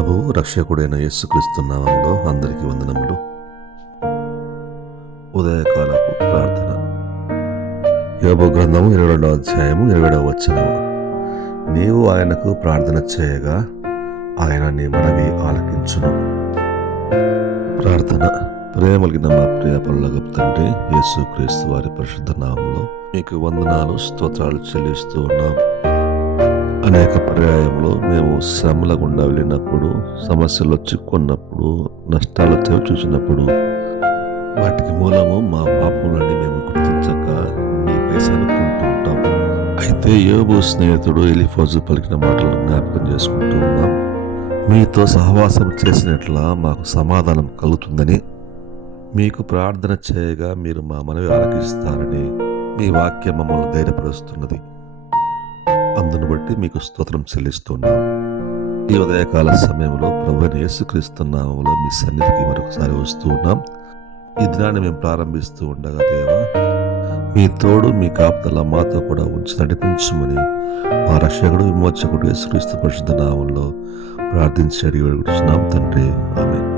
ప్రభువు రక్షకుడైన యేసుక్రీస్తు నామములో అందరికీ వందనములు. ఉదయకాలపు ప్రార్థన. యోబు గ్రంథము 22వ అధ్యాయము 27వ వచనము. నీవు ఆయనకు ప్రార్థన చేయగా ఆయన నీ మనవి ఆలకించును. ప్రార్థన. ప్రేమలిగిన మా ప్రియ పరలోకపు తండ్రి యేసుక్రీస్తు వారి పరిశుద్ధ నామములో మీకు వందనాలు, స్తోత్రాలు చెల్లిస్తూ ఉన్నాం. అనేక పర్యాయంలో మేము శ్రమల గుండా వెళ్ళినప్పుడు, సమస్యల్లో చిక్కున్నప్పుడు, నష్టాలు చవి చూసినప్పుడు వాటికి మూలము మా పాపములని మేము గుర్తించక మీపై సనుక్కుంటూ ఉంటాం. అయితే యోబు స్నేహితుడు ఎలీఫజు పలికిన మాటలను జ్ఞాపకం చేసుకుంటూ ఉన్నాం. మీతో సహవాసం చేసినట్లా మాకు సమాధానం కలుగుతుందని, మీకు ప్రార్థన చేయగా మీరు మా మనవి ఆలకిస్తారని మీ వాక్యం మమ్మల్ని ధైర్యపరుస్తున్నది. అందును బట్టి మీకు స్తోత్రం చెల్లిస్తున్నాం. ఈ ఉదయకాల సమయంలో ప్రభువైన యేసుక్రీస్తు నామములో మీ సన్నిధికి మరొకసారి వస్తూ ఉన్నాం. ఈ దినాన్ని మేము ప్రారంభిస్తూ ఉండగా దేవా, మీ తోడు, మీ కాపుదల మాతో కూడా ఉంచి నడిపించమని మా రక్షకుడు, విమోచకుడు యేసుక్రీస్తు పరిశుద్ధ నామంలో ప్రార్థించి అడిగి వేడుకుంటున్నాం తండ్రి. ఆమేన్.